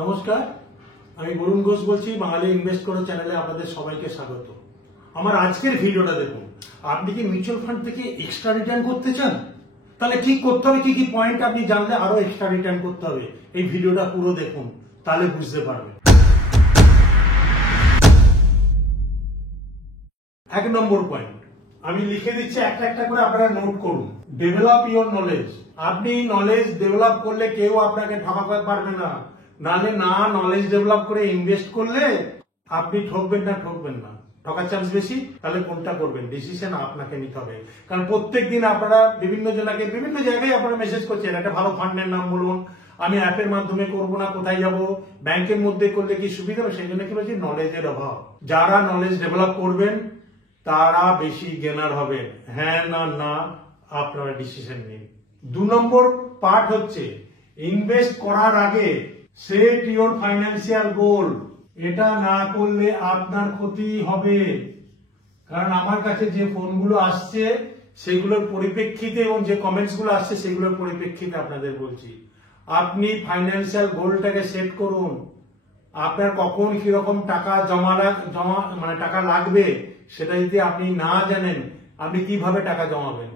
নমস্কার, আমি বরুণ ঘোষ বলছি। বাঙালি ইনভেস্ট করো চ্যানেলে আপনাদের সবাইকে স্বাগত। আমার আজকের ভিডিওটা দেখুন। আপনি কি মিউচুয়াল ফান্ড থেকে এক্সট্রা রিটার্ন করতে চান? তাহলে কি করতে হবে, কি কি পয়েন্ট আপনি জানলে আরো এক্সট্রা রিটার্ন করতে হবে, এই ভিডিওটা পুরো দেখুন, তাহলে বুঝতে পারবেন। 1 নম্বর পয়েন্ট আমি লিখে দিচ্ছি, একটা একটা করে আপনারা নোট করুন। Develop your knowledge. আপনি নলেজ ডেভেলপ করলে কেউ আপনাকে ঠকাতে পারবে না। নালে না নলেজ ডেভেলপ করে ইনভেস্ট করলে আপনি ঠকবেন না, ঠকার চান্স বেশি। তাহলে কোনটা করবেন, ডিসিশন আপনাকে নিতে হবে। কারণ প্রত্যেকদিন আপনারা বিভিন্ন জনকে বিভিন্ন জায়গায় আপনারা মেসেজ করছেন, একটা ভালো ফান্ডের নাম বলুন, আমি অ্যাপের মাধ্যমে করবো না, কোথায় যাব, ব্যাংকের মধ্যে করলে কি সুবিধা হবে। সেই জন্য কি বলছি, নলেজের অভাব। যারা নলেজ ডেভেলপ করবেন তারা বেশি গেনার হবেন। হ্যাঁ না আপনারা ডিসিশন নিন। 2 নম্বর পার্ট হচ্ছে ইনভেস্ট করার আগে সেট ইওর ফাইন্যান্সিয়াল গোল। এটা না করলে আপনার ক্ষতি হবে। কারণ আমার কাছে যে ফোনগুলো আসছে সেগুলোর পরিপ্রেক্ষিতে এবং যে কমেন্টস গুলো আসছে সেগুলোর পরিপ্রেক্ষিতে আপনাদের বলছি, আপনি ফাইন্যান্সিয়াল গোলটাকে সেট করুন। আপনার কখন কিরকম টাকা জমা মানে টাকা লাগবে সেটা যদি আপনি না জানেন, আপনি কিভাবে টাকা জমাবেন।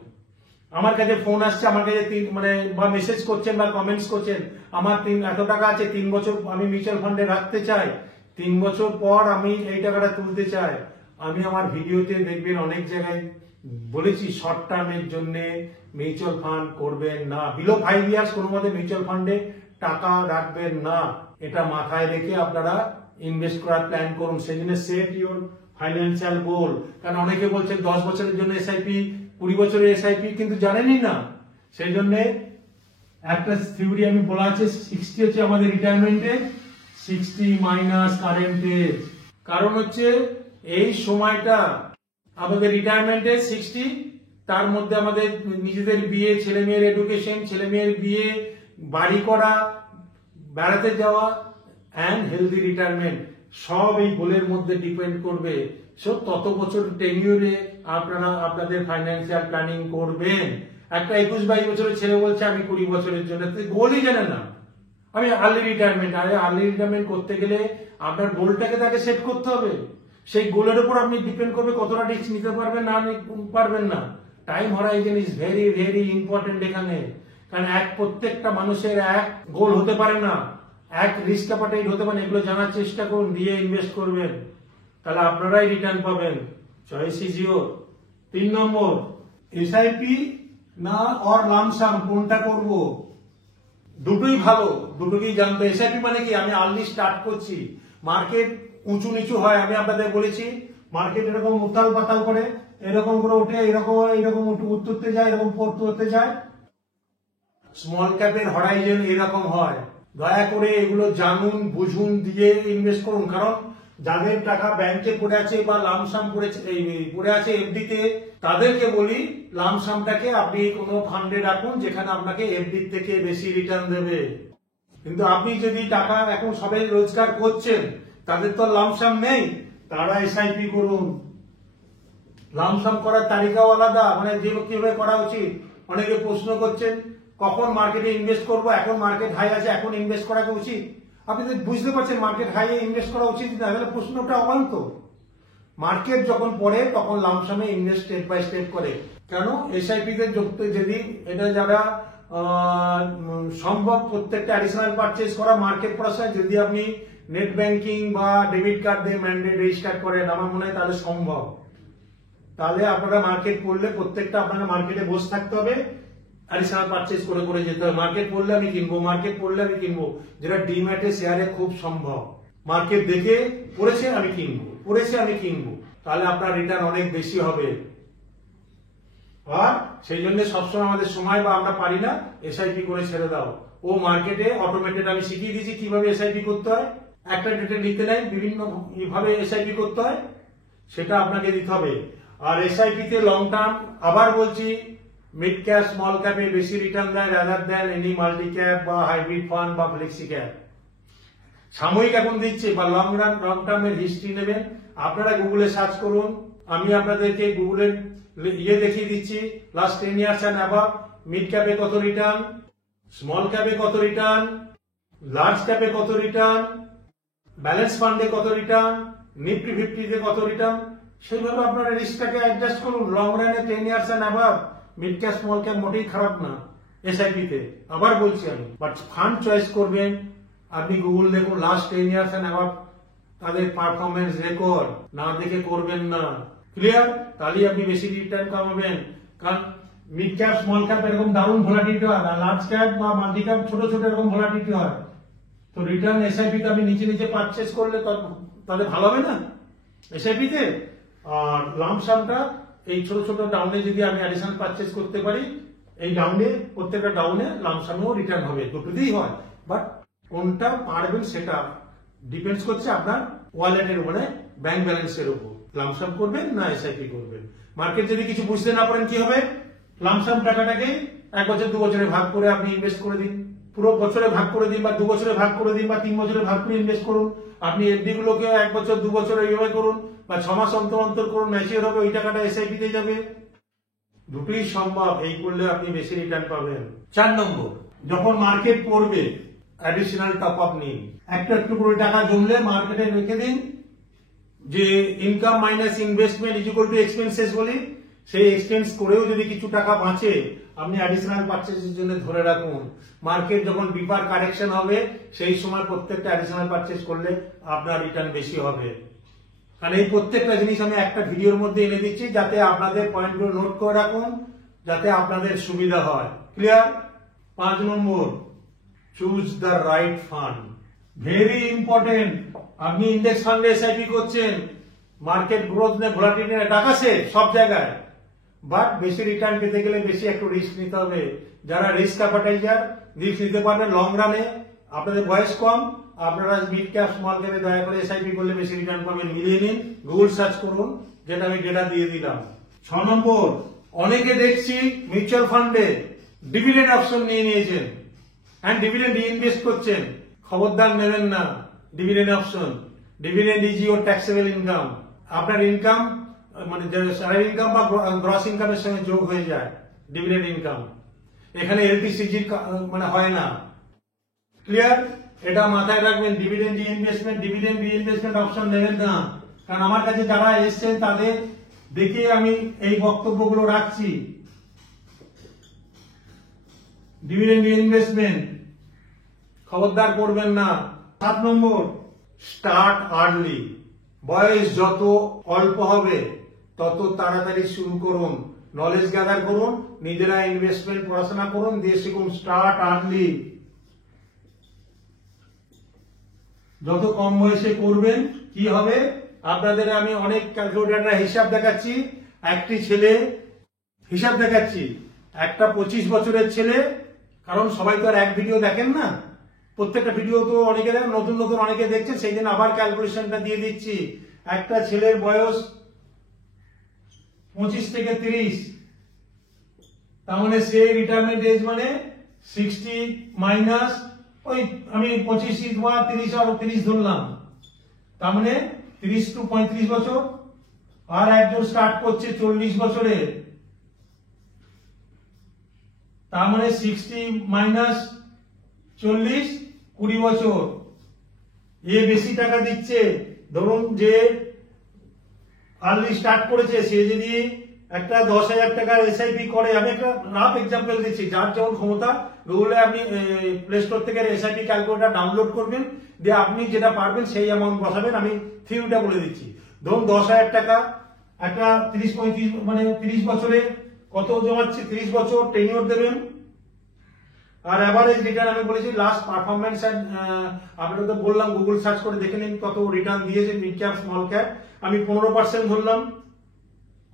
আমার কাছে ফোন আসছে, আমার কাছে বা মেসেজ করছেন বা কমেন্টস করছেন, আমার এত টাকা আছে, 3 বছর আমি মিউচুয়াল ফান্ডে রাখতে চাই, 3 বছর পর আমি এই টাকাটা তুলতে চাই। আমি আমার ভিডিওতে দেখবেন অনেক জায়গায় বলেছি, শর্ট টার্মের জন্য মিউচুয়াল ফান্ড করবেন না। বিলো 5 ইয়ার্স কোনো মতে মিউচুয়াল ফান্ডে টাকা রাখবেন না। এটা মাথায় রেখে আপনারা ইনভেস্ট করার প্ল্যান করুন। সেই জন্য সেট ইওর ফাইন্যান্সিয়াল গোল। কারণ অনেকে বলছেন 10 বছরের জন্য এসআইপি, 20 বছরের এসআইপি, কিন্তু জানেনই না। সেই জন্য একটা থিওরি আমি বলা আছে, 60 হচ্ছে আমাদের রিটায়ারমেন্টে, 60 মাইনাস কারেন্ট এজ। কারণ হচ্ছে এই সময়টা আমাদের রিটায়ারমেন্টে 60, তার মধ্যে আমাদের নিজেদের বিয়ে, ছেলে মেয়ের এডুকেশন, ছেলে মেয়ের বিয়ে, বাড়ি করা, বেড়াতে যাওয়া অ্যান্ড হেলদি রিটায়ারমেন্ট সব এই গোলের মধ্যে ডিপেন্ড করবে। সব তত বছর টেনিউরে আপনারা আপনাদের ফাইন্যান্সিয়াল প্ল্যানিং করবেন। একটা 21-22 বছরের ছেলে বলছে আমি 20 বছরের জন্য, গোলই জানে না, আমি আর্লি রিটায়ারমেন্ট। আর্লি রিটায়ারমেন্ট করতে গেলে আপনার গোলটাকে তাকে সেট করতে হবে। সেই গোলের উপর আপনি ডিপেন্ড করবে কতটা রিস্ক নিতে পারবেন না পারবেন না। Time Horizon is very very important এখানে। কারণ প্রত্যেকটা মানুষের এক গোল হতে পারে না, এক রিস্ক অ্যাপাটাইট হতে পারে। এগুলো জানার চেষ্টা করুন, দিয়ে ইনভেস্ট করবেন, তাহলে আপনারাই রিটার্ন পাবেন। Choice is your. 3 number, SIP না অর লামসাম, কোনটা করব? দুটোই ভালো, দুটোকেই জানতে। এসআইপি মানে কি, আমি আর্লি স্টার্ট করছি, মার্কেট উঁচু নিচু হয়। আমি আপনাদের বলেছি মার্কেট এরকম উতাল পাতাল করে, এরকম করে উঠে, এরকম উঠতে যায়, এরকম পড়তে যায়। স্মল ক্যাপের হরাইজন এরকম হয়। দয়া করে এগুলো জানুন, বুঝুন, দিয়ে ইনভেস্ট করুন। কারণ যাদের টাকা ব্যাংকে পড়ে আছে বা লামসাম পড়ে আছে এফডিতে, তাদেরকে বলি লামসামটাকে আপনি কোনো ফান্ডে রাখুন যেখানে আপনাকে এফডি থেকে বেশি রিটার্ন দেবে। কিন্তু আপনি যদি টাকা এখন সবাই রোজগার করছেন, তাদের তো লামসাম নেই, তারা এসআইপি করুন। লামসাম করার তালিকাও আলাদা, মানে যে কিভাবে করা উচিত। অনেকে প্রশ্ন করছেন কখন মার্কেটে ইনভেস্ট করবো, এখন মার্কেট হাই আছে, এখন ইনভেস্ট করা উচিত। আপনি যদি বুঝতে পারছেন মার্কেট হাইয়ে ইনভেস্ট করা উচিত না, তাহলে প্রশ্নটা অবান্ত। মার্কেট যখন পড়ে তখন লামসামে ইনভেস্ট স্টেপ বাই স্টেপ করে। কেন? এসআইপি তে যদি এটা যারা সম্ভব প্রত্যেকটা অ্যাডিশনাল পারচেজ করা মার্কেট পড়ার সময় যদি আপনি নেট ব্যাংকিং বা ডেবিট কার্ড দিয়ে ম্যান্ডেট রেজিস্টার করেন, আমার মনে হয় তাহলে সম্ভব। তাহলে আপনারা মার্কেট পড়লে প্রত্যেকটা আপনাকে মার্কেটে বসে থাকতে হবে, অ্যাডিশনাল পারচেজ করে যেতে হবে। মার্কেট পড়লে আমি কিনবো, যেটা ডিম্যাটে শেয়ারে খুব সম্ভব। মার্কেট দেখে পড়েছে আমি কিনবো, তাহলে আপনার রিটার্ন অনেক বেশি হবে। আর সেই জন্য সবসময় আমাদের সময় বা আমরা পারি না, এসআইপি করে ছেড়ে দাও। ও মার্কেটে অটোমেটেড আমি শিখিয়ে দিয়েছি কিভাবে এসআইপি করতে হয়। একটা ডেটে নিতে নেই, বিভিন্ন ভাবে এসআইপি করতে হয়, সেটা আপনাকে দিতে হবে। আর এসআইপি তে লং টার্ম, আবার বলছি, মিড ক্যাপ স্মল ক্যাপে বেশি রিটার্ন দেয় rather than any multi cap বা হাইব্রিড ফান্ড বা ফ্লেক্সি ক্যাপ। সাময়িক এখন দিচ্ছে বা লং টার্মের হিস্ট্রি নেবেন, আপনারা গুগলে সার্চ করুন। আমি আপনাদেরকে গুগলের দেখিয়ে দিচ্ছি last 10 years and above mid ক্যাপে কত রিটার্ন, স্মল ক্যাপে কত রিটার্ন, লার্জ ক্যাপে কত রিটার্ন, ব্যালেন্স ফান্ডে কত রিটার্ন, নিফটি 50 কত রিটার্ন, সেইভাবে আপনারা রিস্কটাকে অ্যাডজাস্ট করুন। লং রানে 10 years and above mid cap small cap মোটেই খারাপ না এসআইপি তে। আবার বলছি আমি, বাট ফান্ড চয়েস করবেন আপনি গুগল দেখুন লাস্ট 10 ইয়ার্স এন্ড অ্যাবাভ তাদের পারফরমেন্স রেকর্ড না দেখে করবেন না। ক্লিয়ার? তাহলেই আপনি বেশি রিটার্ন কামাবেন। কারণ মিড ক্যাপ স্মল ক্যাপ এরকম দারুণ ভোলাটিলিটি হয়, আর লার্জ ক্যাপ বা মাল্টি ক্যাপ ছোট ছোট এরকম ভোলাটিলিটি হয়। তো রিটার্ন এসআইপি তে আপনি নিচে নিচে পারচেস করলে তাহলে ভালো হবে না এসআইপি তে। আর লামসামটা এই ছোট ছোট ডাউনে যদি আমি অ্যাডিশনাল পারচেস করতে পারি, এই ডাউনে প্রত্যেকটা ডাউনে লামসামেও রিটার্ন হবে, দুটোতেই হয়। বাট কোনটা পারবেন সেটা ডিপেন্ডস করছে আপনার ওয়ালেটের উপরে, ব্যাংক ব্যালেন্সের উপর। লামসাম করবেন না এসআইপি করবেন। মার্কেট যদি কিছু বুঝতে না পারেন কি হবে, লামসাম টাকাটাকে 1 বছর 2 বছরে ভাগ করে আপনি ইনভেস্ট করে দিন, পুরো বছরে ভাগ করে দিন, বা 2 বছরে ভাগ করে দিন, বা 3 বছরে ভাগ করে ইনভেস্ট করুন। আপনি এফডি গুলোকে 1 বছর 2 বছর এইভাবে করুন, বা 6 মাস অন্তর অন্তর করুন, ম্যাচিওর হবে, ওই টাকাটা এসআইপি তে যাবে। দুটোই সম্ভব, এই করলে আপনি বেশি রিটার্ন পাবেন। 4 নম্বর, যখন মার্কেট পড়বে অ্যাডিশনাল টপ আপ নিন। একটু একটু করে টাকা জমলে মার্কেটে রেখে দিন, যে income minus investment is equal to expenses বলি, সেই এক্সপেন্স করেও যদি কিছু টাকা বাঁচে আপনি অ্যাডিশনাল পারচেসের জন্য ধরে রাখুন। মার্কেট যখন ডিপার কারেকশন হবে সেই সময় প্রত্যেকটা অ্যাডিশনাল পারচেস করলে আপনার রিটার্ন বেশি হবে। কারণ এই প্রত্যেকটা জিনিস আমি একটা ভিডিওর মধ্যে এনে দিচ্ছি, যাতে আপনাদের পয়েন্টগুলো নোট করে রাখুন, যাতে আপনাদের সুবিধা হয়। Clear? 5 number, choose the right fund. Very important. আপনি ইন্ডেক্স ফান্ডে এসআইপি করছেন, মার্কেট গ্রোথ নে ভোলাটিলিটি টাকা সেফ সব জায়গায়, বাট বেশি রিটার্ন পেতে গেলে বেশি একটু রিস্ক নিতে হবে। যারা রিস্ক অ্যাপাটাইজার রিস্ক নিতে পারবেন লং রানে, আপনাদের বয়স কম, আপনারা মিড ক্যাপ স্মল ক্যাপে দয়া করে এসআইপি করলে বেশি রিটার্ন পাবেন। মিলিয়ে নিন, গুগল সার্চ করুন, যেটা আমি ডেটা দিয়ে দিলাম। 6 নম্বর, অনেকে দেখছি মিউচুয়াল ফান্ডে ডিভিডেন্ড অপশন নিয়ে নিয়েছেন এন্ড ডিভিডেন্ড ইনভেস্ট করছেন। খবরদার নেবেন না dividend option. Dividend is your taxable income. আপনার ইনকাম মানে স্যালারি ইনকাম বা গ্রস ইনকামের সঙ্গে যোগ হয়ে যায় ডিভিডেন্ড ইনকাম। এখানে এলটিসিজি মানে হয় না। ক্লিয়ার? এটা মাথায় রাখবেন। ডিভিডেন্ড রিইনভেস্টমেন্ট অপশন নেবেন না। কারণ আমার কাছে যারা এসেছেন তাদের দেখে আমি এই বক্তব্যগুলো রাখছি। ডিভিডেন্ড রিইনভেস্টমেন্ট খবরদার করবেন না। 7 নম্বর, স্টার্ট আর্লি। বয়স যত অল্প হবে তত তাড়াতাড়ি শুরু করুন, নলেজ গ্যাদার করুন, নিজেরা ইনভেস্টমেন্ট পড়াশোনা করুন, দিয়ে শিখুন। Start early. যত কম বয়সে করবেন কি হবে, আপনাদের আমি অনেক ক্যালকুলেটররা হিসাব দেখাচ্ছি। একটি ছেলে হিসাব দেখাচ্ছি, একটা 25 বছরের ছেলে, কারণ সবাই তো আর এক ভিডিও দেখেন না, প্রত্যেকটা ভিডিও তো অনেকে দেখেন, নতুন নতুন অনেকে দেখছেন, সেই জন্য আবার ক্যালকুলেশনটা দিয়ে দিচ্ছি। একটা ছেলের বয়স 25 থেকে 30, তার মানে সে রিটায়ারমেন্ট এজ মানে 60 মাইনাস ওই আমি 25 বা 30 আর 30 ধরলাম, তার মানে 30 টু 35 বছর। আর একজন স্টার্ট করছে 40 বছরে, তার মানে 60 মাইনাস 40 20 বছর। এ বেশি টাকা দিচ্ছে। ধরুন যে আর্লি স্টার্ট করেছে, সে যদি একটা 10,000 টাকার এসআইপি করে, আমি একটা রাফ এক্সাম্পল দিচ্ছি, যার যেমন ক্ষমতা। গুগলে আপনি প্লে স্টোর থেকে এসআইপি ক্যালকুলেটর ডাউনলোড করবেন, দিয়ে আপনি যেটা পারবেন সেই অ্যামাউন্ট বসাবেন। আমি থিওরিটা বলে দিচ্ছি। ধরুন 10,000 টাকা একটা 30-35 মানে 30 বছরে কত জমাচ্ছে, 30 বছর টেনিওর দেবেন। আর অ্যাভারেজ রিটার্ন আমি বলেছি লাস্ট পারফরমেন্স, আপনারা তো বললাম গুগল সার্চ করে দেখে নিন কত রিটার্ন দিয়েছে মিড ক্যাপ স্মল ক্যাপ। আমি 15% ধরলাম,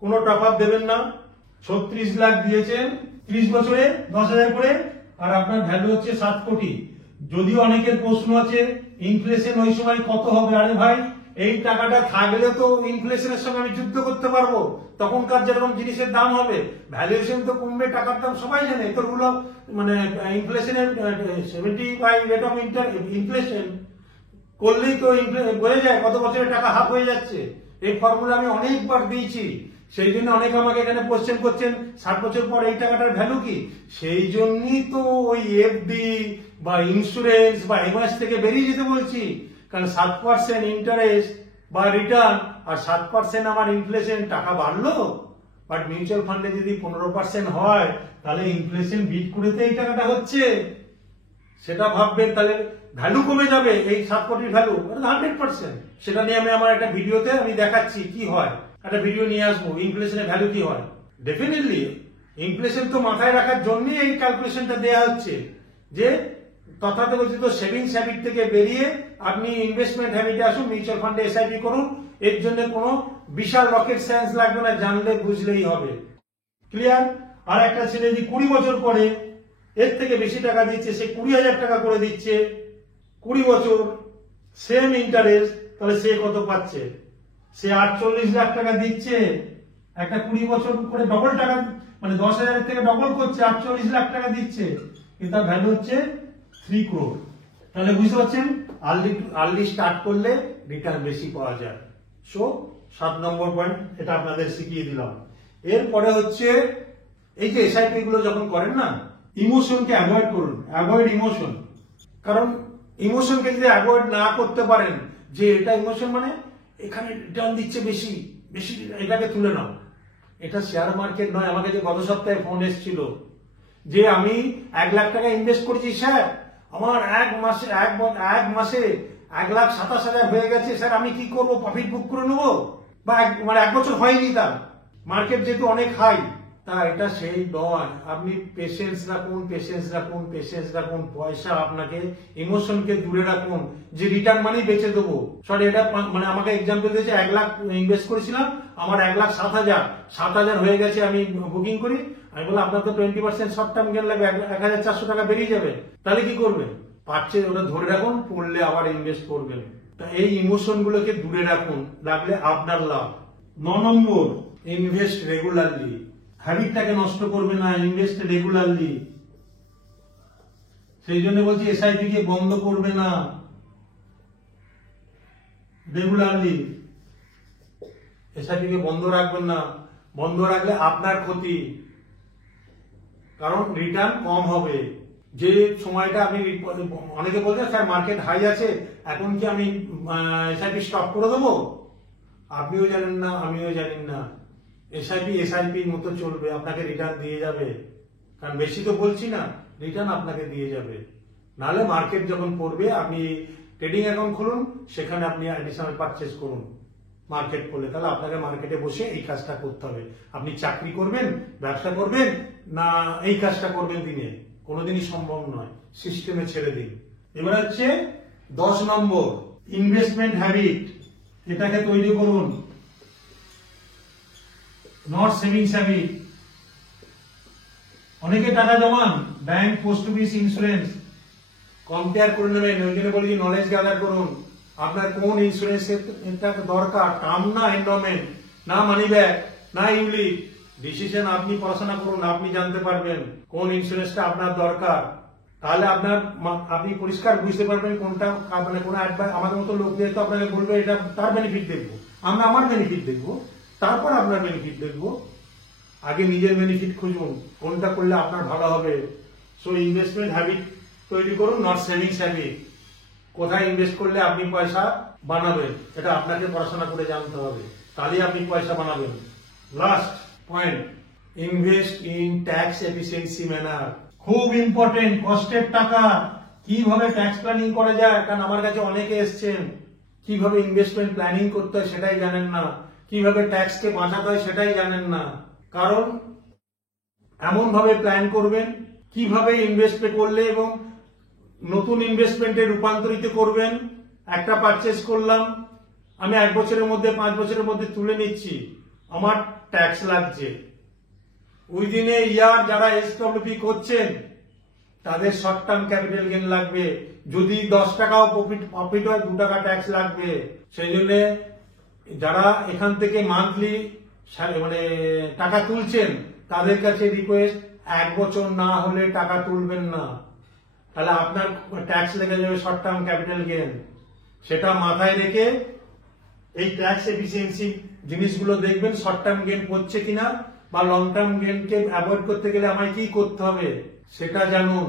কোনো টপ আপ দেবেন না। 36 লাখ দিয়েছেন 30 বছরে 10,000 করে, আর আপনার ভ্যালু হচ্ছে 7 কোটি। যদিও অনেকের প্রশ্ন আছে ইনফ্লেশন ওই সময় কত হবে, আরে ভাই এই টাকাটা থাকলে তো ইনফ্লেশনের সঙ্গে আমি যুদ্ধ করতে পারবো, তখনকার যেরকম জিনিসের দাম হবে ভ্যালুয়েশন তো কমবে, টাকার দাম সবাই জানে। তো রুল অফ মানে ইনফ্লেশনের 75 রেট অফ ইনফ্লেশন করলেই তো বোঝা যায় কত বছরে টাকা হাফ হয়ে যাচ্ছে। এই ফর্মুলা আমি অনেকবার দিয়েছি, সেই জন্য অনেকে আমাকে এখানে কোশ্চেন করছেন 60 বছর পর এই টাকাটার ভ্যালু কি। সেই জন্যই তো ওই এফডি বা ইন্স্যুরেন্স বা এমআইএস থেকে বেরিয়ে যেতে বলছি। কারণ 7% ইন্টারেস্ট বা রিটার্ন আর 7% আমার ইনফ্লেশন, টাকা বাড়লো। বাট মিউচুয়াল ফান্ডে যদি 15% হয় তাহলে ইনফ্লেশন বিট করে তো এই টাকাটা হচ্ছে, সেটা ভাববেন। তাহলে ভ্যালু কমে যাবে, এই 7 কোটির ভ্যালু 100%। সেটা নিয়ে আমি আমার একটা ভিডিওতে আমি দেখাচ্ছি কি হয়, একটা ভিডিও নিয়ে আসবো ইনফ্লেশনের ভ্যালু কি হয়। ডেফিনেটলি ইনফ্লেশন তো মাথায় রাখার জন্যই এই ক্যালকুলেশনটা দেওয়া হচ্ছে, যে তথাকথিত সেভিংস হ্যাবিট থেকে বেরিয়ে আপনি ইনভেস্টমেন্ট হ্যাবিটে আসুন, মিউচুয়াল ফান্ডে এসআইপি করুন। এর জন্য কোনো বিশাল রকেট সায়েন্স লাগবে না, জানলে বুঝলেই হবে। ক্লিয়ার? আর একটা ছেলে যদি 20 বছর পরে এর থেকে বেশি টাকা দিচ্ছে, সে 20,000 টাকা করে দিচ্ছে 20 বছর, সেম ইন্টারেস্ট, তাহলে সে কত পাচ্ছে? সে 48 লাখ টাকা দিচ্ছে, একটা 20 বছর করে ডবল টাকা, মানে 10,000 থেকে ডবল করছে, 48 লাখ টাকা দিচ্ছে, কিন্তু তার ভ্যালু হচ্ছে 3 crore। তাহলে বুঝতে পারছেন, আর্লি স্টার্ট করলে রিটার্ন বেশি পাওয়া যায়। সো 7 নম্বর পয়েন্ট, এটা আপনাদের শিখিয়ে দিলাম। এরপরে হচ্ছে এই যে এসআইপি গুলো যখন করেন না, ইমোশনকে অ্যাভয়েড করুন, অ্যাভয়েড ইমোশন। কারণ ইমোশনকে যদি অ্যাভয়েড না করতে পারেন, যে এটা ইমোশন মানে এখানে রিটার্ন দিচ্ছে বেশি বেশি, এটাকে তুলে নাও, এটা শেয়ার মার্কেট নয়। আমাকে যে গত সপ্তাহে ফোন এসেছিল যে আমি 1 লাখ টাকা ইনভেস্ট করেছি স্যার, আমার এক মাসে 1,27,000 হয়ে গেছে স্যার, আমি কি করব, প্রফিট বুক করে নেবো? বা মানে 1 বছর হয়নি, তার মার্কেট যেহেতু অনেক হাই। তা এটা সেই নয়। আপনি পেশেন্স রাখুন, পেশেন্স রাখুন, পেশেন্স রাখুন। পয়সা আপনাকে, ইমোশনকে দূরে রাখুন, যে রিটার্ন মানি বেঁচে দেবো। সরি, এটা মানে আমাকে এক্সাম্পল দিয়েছে, 1 লাখ ইনভেস্ট করেছিলাম, আমার 1,07,000 হয়ে গেছে, আমি বুকিং করি। আমি বললাম আপনার তো 20% শর্ট টার্ম গেন লাগবে, 1,400 টাকা বেরিয়ে যাবে, তাহলে কি করবেন? পাচ্ছে ওটা ধরে রাখুন, পড়লে আবার ইনভেস্ট করবেন। তা এই ইমোশন গুলোকে দূরে রাখুন, রাখলে আপনার লাভ। 9 নম্বর, ইনভেস্ট রেগুলারলি। হ্যাবিটটাকে নষ্ট করবে না, ইনভেস্ট রেগুলারলি। সেই জন্য বলছি এসআইপি কে বন্ধ করবে না, রেগুলারলি এসআইপি কে বন্ধ রাখবেন না। বন্ধ রাখলে আপনার ক্ষতি, কারণ রিটার্ন কম হবে। যে সময়টা আপনি, অনেকে বলছেন স্যার মার্কেট হাই আছে, এখন কি আমি এসআইপি স্টপ করে দেবো? আপনিও জানেন না, আমিও জানেন না। এসআইপির মতো চলবে, আপনাকে রিটার্ন দিয়ে যাবে। কারণ বেশি তো বলছি না, রিটার্ন আপনাকে দিয়ে যাবে। নাহলে মার্কেট যখন পড়বে, আপনি ট্রেডিং অ্যাকাউন্ট খুলুন, সেখানে আপনি অ্যাডিশনাল পারচেজ করুন। মার্কেট পড়লে তাহলে আপনাকে মার্কেটে বসে এই কাজটা করতে হবে। আপনি চাকরি করবেন, ব্যবসা করবেন, না এই কাজটা করবেন দিনে, কোনোদিনই সম্ভব নয়। সিস্টেমে ছেড়ে দিন। এবার হচ্ছে 10 নম্বর, ইনভেস্টমেন্ট হ্যাবিট। এটাকে তৈরি করুন, নট সেভিংস হ্যাবিট। অনেকে টাকা জমান bank, post office, insurance. Compare করে নেবেন। ওই জন্য বলি নলেজ গ্যাদার করুন, আপনার কোন ইন্স্যুরেন্সের দরকার, টার্ম না এন্ডোমেন্ট, না মানি ব্যাক, না ইউলিপ। ডিসিশন আপনি পড়াশোনা করুন, আপনি জানতে পারবেন কোন ইন্স্যুরেন্সটা আপনার দরকার। তাহলে আপনি পরিষ্কার বুঝতে পারবেন কোনটা, মানে কোন আমাদের মতো লোক যেহেতু আপনাকে বলবে এটা তার বেনিফিট দেখবো, আমরা আমার বেনিফিট দেখবো, তারপর আপনার বেনিফিট দেখবো। আগে নিজের বেনিফিট খুঁজুন, কোনটা করলে আপনার ভালো হবে। সো ইনভেস্টমেন্ট হ্যাবিট তৈরি করুন, নট সেভিংস হ্যাবিট। কোথায় ইনভেস্ট করলে আপনি পয়সা বানাবেন, এটা আপনাকে পড়াশোনা করে জানতে হবে, তাহলেই আপনি পয়সা বানাবেন। Last point, invest in tax efficiency manner. খুব ইম্পর্টেন্ট। কষ্টের টাকা কিভাবে ট্যাক্স প্ল্যানিং করা যায়, কারণ আমার কাছে অনেকে এসছেন কিভাবে ইনভেস্টমেন্ট প্ল্যানিং করতে হয় সেটাই জানেন না, কিভাবে ট্যাক্সকে বাঁচাতে হয় সেটাই জানেন না। কারণ এমন ভাবে প্ল্যান করবেন কিভাবে ইনভেস্ট করলে এবং নতুন ইনভেস্টমেন্টে রূপান্তরিত করবেন। একটা পারচেজ করলাম, আমি 1 বছরের মধ্যে, 5 বছরের মধ্যে তুলে নিচ্ছি, আমার ট্যাক্স লাগছে। উইদিন এ ইয়ার যারা এসডব্লিউপি করছেন তাদের শর্ট টার্ম ক্যাপিটাল গেইন লাগবে। যদি 10 টাকাও প্রফিট হয়, 2 টাকা ট্যাক্স লাগবে। সেই জন্য যারা এখান থেকে মান্থলি মানে টাকা তুলছেন তাদের কাছে রিকোয়েস্ট, 1 বছর না হলে টাকা তুলবেন না, তাহলে আপনার ট্যাক্স লেগে যাবে শর্ট টার্ম ক্যাপিটাল গেইন। সেটা মাথায় রেখে এই ট্যাক্স এফিসিয়েন্সি জিনিসগুলো দেখবেন শর্ট টার্ম গেন করছে কিনা বা লং টার্ম গেনকে অ্যাভয়েড করতে গেলে আমায় কি করতে হবে সেটা জানুন।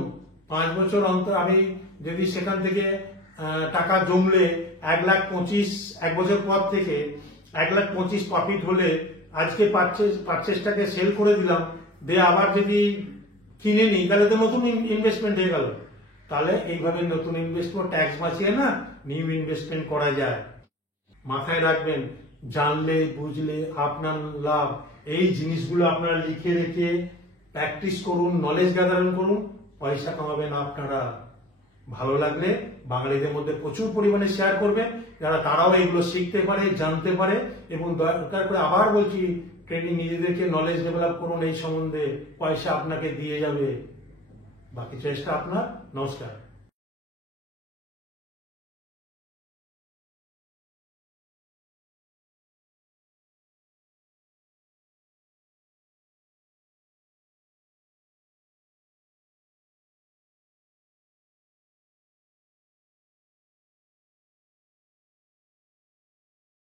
5 বছর অন্তর আমি যদি সেখান থেকে টাকা জমলে 1,25,000 এক বছর পর থেকে 1,25,000 প্রফিট হলে আজকে পারচেসটাকে সেল করে দিলাম, দিয়ে আবার যদি কিনে নিই তাহলে তো নতুন ইনভেস্টমেন্ট হয়ে গেল। তাহলে এইভাবে নতুন ইনভেস্টমেন্ট ট্যাক্স বাঁচিয়ে না নিউ ইনভেস্টমেন্ট করা যায়। মাথায় রাখবেন, জানলে বুঝলে আপনার লাভ। এই জিনিসগুলো আপনারা লিখে রেখে প্র্যাকটিস করুন, নলেজ গ্যাদারিং করুন, পয়সা কামাবেন আপনারা। ভালো লাগলে বাঙালিদের মধ্যে প্রচুর পরিমাণে শেয়ার করবেন, যারা তারাও এগুলো শিখতে পারে, জানতে পারে। এবং দরকার করে আবার বলছি, ট্রেনিং নিজেদেরকে নলেজ ডেভেলপ করুন এই সম্বন্ধে, পয়সা আপনাকে দিয়ে যাবে। বাকি চেষ্টা আপনার। নমস্কার।